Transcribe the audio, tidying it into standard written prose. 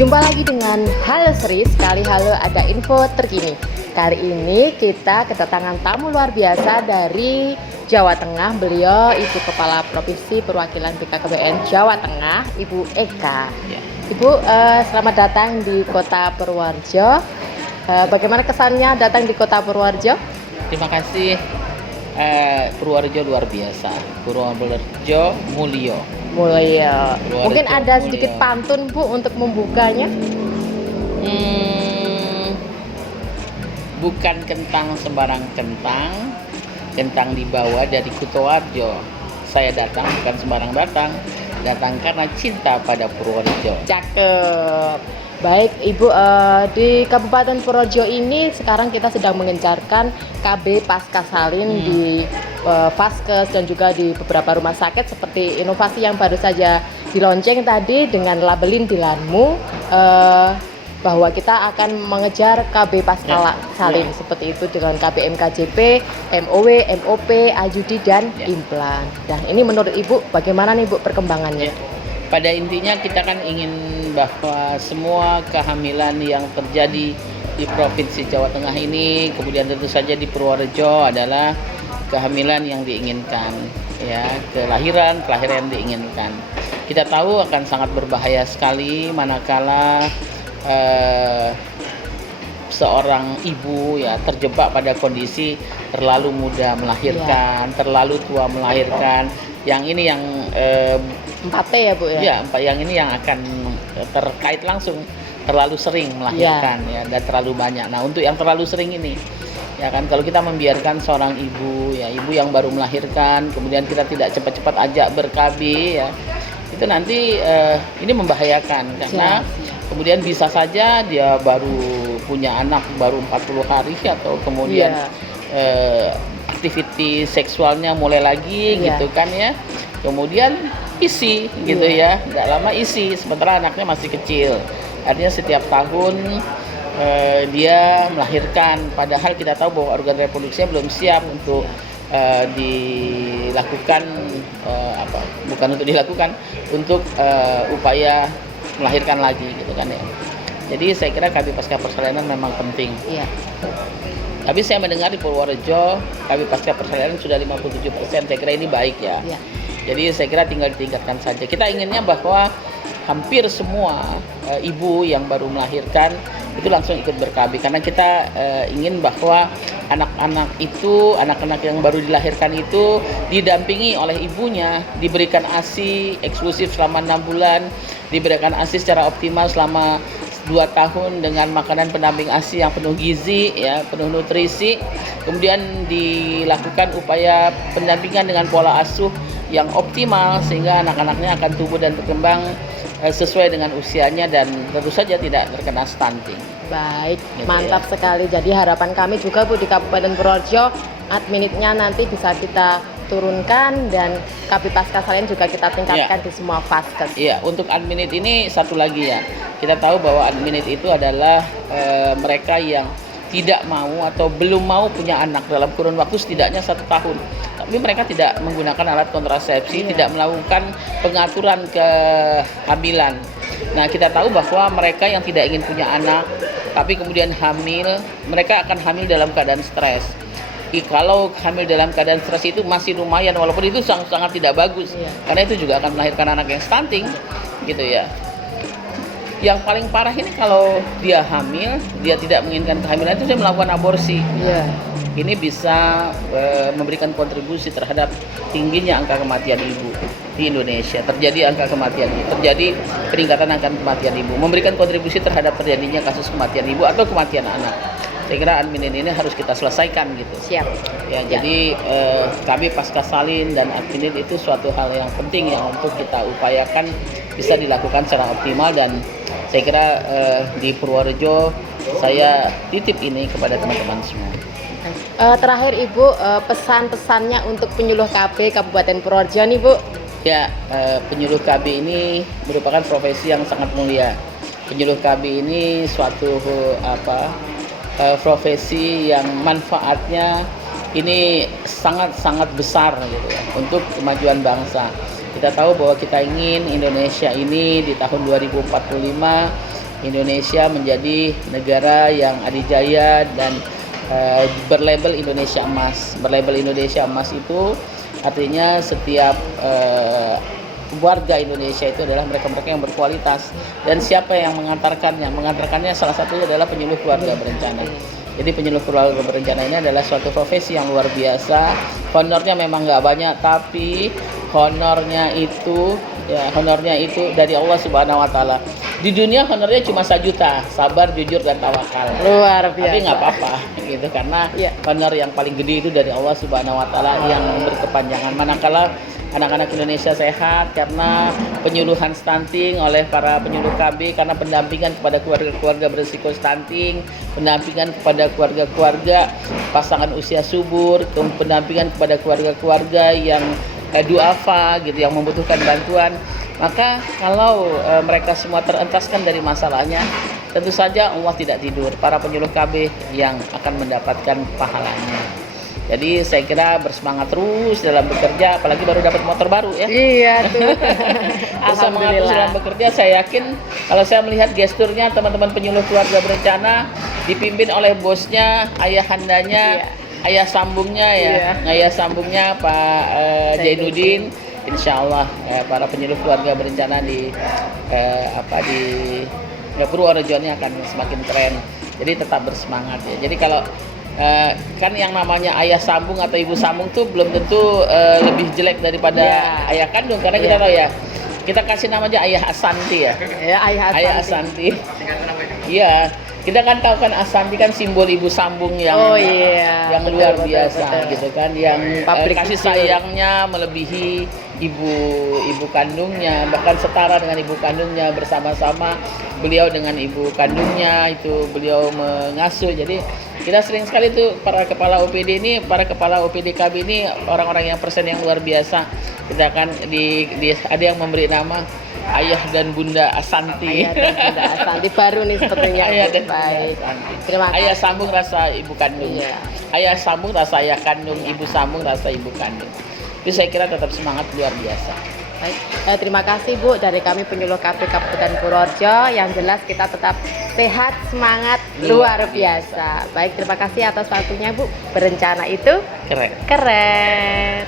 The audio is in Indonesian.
Jumpa lagi dengan Halo Sri, sekali halo ada info terkini. Kali ini kita kedatangan tamu luar biasa dari Jawa Tengah. Beliau Ibu Kepala Provinsi Perwakilan BKKBN Jawa Tengah, Ibu Eka. Ibu, selamat datang di Kota Purworejo. Bagaimana kesannya datang di Kota Purworejo? Terima kasih. Purworejo luar biasa. Purworejo mulio. Mulia. Mungkin ada Mulia. sedikit pantun Bu untuk membukanya. Bukan kentang sembarang kentang, kentang dibawa dari Kutoarjo. Saya datang bukan sembarang datang karena cinta pada Purworejo. Cakep. Baik Ibu, di Kabupaten Purworejo ini sekarang kita sedang mengencarkan KB Pasca Salin di Vaskes dan juga di beberapa rumah sakit, seperti inovasi yang baru saja dilonceng tadi dengan labelin Dilanmu, bahwa kita akan mengejar KB Pasca Salin seperti itu dengan KB MKJP, MOW, MOP, AJUDI dan implan. Dan ini menurut Ibu bagaimana nih Bu perkembangannya? Pada intinya kita kan ingin bahwa semua kehamilan yang terjadi di Provinsi Jawa Tengah ini, kemudian tentu saja di Purworejo, adalah kehamilan yang diinginkan, ya, kelahiran yang diinginkan. Kita tahu akan sangat berbahaya sekali manakala seorang ibu ya terjebak pada kondisi terlalu muda melahirkan, terlalu tua melahirkan. Yang ini yang 4T ya Bu ya? Ya, yang ini yang akan terkait langsung terlalu sering melahirkan ya, dan terlalu banyak. Nah, untuk yang terlalu sering ini ya kan, kalau kita membiarkan seorang ibu yang baru melahirkan, kemudian kita tidak cepat-cepat ajak ber-KB ya, itu nanti ini membahayakan karena kemudian bisa saja dia baru punya anak baru 40 hari atau kemudian aktivitas seksualnya mulai lagi gitu kan ya. Kemudian isi gitu ya, nggak lama isi, sementara anaknya masih kecil. Artinya setiap tahun dia melahirkan, padahal kita tahu bahwa organ reproduksinya belum siap untuk dilakukan untuk upaya melahirkan lagi gitu kan ya. Jadi saya kira KB Pasca Persalinan memang penting. Iya. Tapi saya mendengar di Purworejo KB Pasca Persalinan sudah 57%. Saya kira ini baik ya. Iya. Jadi saya kira tinggal ditingkatkan saja. Kita inginnya bahwa hampir semua ibu yang baru melahirkan itu langsung ikut ber-KB, karena kita ingin bahwa anak-anak yang baru dilahirkan itu didampingi oleh ibunya, diberikan ASI eksklusif selama 6 bulan, diberikan ASI secara optimal selama 2 tahun dengan makanan pendamping ASI yang penuh gizi ya, penuh nutrisi. Kemudian dilakukan upaya pendampingan dengan pola asuh yang optimal sehingga anak-anaknya akan tumbuh dan berkembang sesuai dengan usianya dan tentu saja tidak terkena stunting. Baik, gitu mantap ya. Sekali. Jadi harapan kami juga Bu di Kabupaten Purworejo, adminitnya nanti bisa kita turunkan dan KB Pasca Salin juga kita tingkatkan di semua vaskes. Iya, untuk adminit ini satu lagi ya. Kita tahu bahwa adminit itu adalah mereka yang tidak mau atau belum mau punya anak dalam kurun waktu setidaknya 1 tahun. Tapi mereka tidak menggunakan alat kontrasepsi, tidak melakukan pengaturan kehamilan. Nah, kita tahu bahwa mereka yang tidak ingin punya anak, tapi kemudian hamil, mereka akan hamil dalam keadaan stres. Kalau hamil dalam keadaan stres itu masih lumayan, walaupun itu sangat tidak bagus, karena itu juga akan melahirkan anak yang stunting, gitu ya. Yang paling parah ini kalau dia hamil, dia tidak menginginkan kehamilan itu dia melakukan aborsi. Ini bisa memberikan kontribusi terhadap tingginya angka kematian ibu di Indonesia. Terjadi peningkatan angka kematian ibu, memberikan kontribusi terhadap terjadinya kasus kematian ibu atau kematian anak. Saya kira admin ini harus kita selesaikan gitu. Siap. Ya, jadi KB Pasca Salin dan admin itu suatu hal yang penting yang untuk kita upayakan bisa dilakukan secara optimal, dan saya kira di Purworejo saya titip ini kepada teman-teman semua. Terakhir Ibu, pesan-pesannya untuk penyuluh KB Kabupaten Purworejo nih Bu. Ya, penyuluh KB ini merupakan profesi yang sangat mulia. Penyuluh KB ini suatu profesi yang manfaatnya ini sangat-sangat besar gitu ya, untuk kemajuan bangsa. Kita tahu bahwa kita ingin Indonesia ini di tahun 2045 Indonesia menjadi negara yang adidaya dan berlabel Indonesia Emas. Berlabel Indonesia Emas itu artinya setiap warga Indonesia itu adalah mereka-mereka yang berkualitas. Dan siapa yang mengantarkannya? Mengantarkannya salah satunya adalah penyuluh keluarga berencana. Jadi penyuluh keluarga berencana ini adalah suatu profesi yang luar biasa. Honornya memang nggak banyak, tapi honornya itu dari Allah Subhanahu Wa Taala. Di dunia honornya cuma 1 juta, sabar, jujur, dan tawakal. Luar biasa. Tapi nggak apa-apa, gitu, karena honor yang paling gede itu dari Allah Subhanahu Wa Taala yang berkepanjangan. Manakala anak-anak Indonesia sehat karena penyuluhan stunting oleh para penyuluh KB, karena pendampingan kepada keluarga-keluarga berisiko stunting, pendampingan kepada keluarga-keluarga pasangan usia subur, pendampingan kepada keluarga-keluarga yang duafa gitu, yang membutuhkan bantuan. Maka kalau mereka semua terentaskan dari masalahnya, tentu saja Allah tidak tidur, para penyuluh KB yang akan mendapatkan pahalanya. Jadi saya kira bersemangat terus dalam bekerja, apalagi baru dapat motor baru ya. Iya tuh. Bersemangat terus dalam bekerja. Saya yakin kalau saya melihat gesturnya teman-teman penyuluh keluarga berencana dipimpin oleh bosnya, ayahandanya, ayah sambungnya ayah sambungnya Pak Zainuddin. Insya Allah para penyuluh keluarga berencana di Purworejo ini akan semakin keren. Jadi tetap bersemangat ya. Jadi kalau kan yang namanya ayah sambung atau ibu sambung tuh belum tentu lebih jelek daripada ayah kandung, karena kita tahu ya, kita kasih nama aja Ayah Asanti ya. Ayah Asanti. Iya, kita kan tahu kan Asanti kan simbol ibu sambung yang luar biasa gitu kan, yang kasih sayangnya melebihi ibu kandungnya, bahkan setara dengan ibu kandungnya, bersama-sama beliau dengan ibu kandungnya itu beliau mengasuh. Jadi kita sering sekali tuh para kepala OPD KB ini orang-orang yang persen yang luar biasa. Kita kan ada yang memberi nama Ayah dan Bunda Asanti. Ayah dan Bunda Asanti baru nih sepertinya. Ayah dan baik. Terima kasih. Ayah sambung rasa ibu kandung. Ayah sambung rasa ayah kandung, ibu sambung rasa ibu kandung. Jadi saya kira tetap semangat luar biasa. Baik, terima kasih Bu dari kami penyuluh KB Kabupaten Purworejo. Yang jelas kita tetap sehat, semangat, luar biasa. Baik, terima kasih atas waktunya Bu. Berencana itu keren.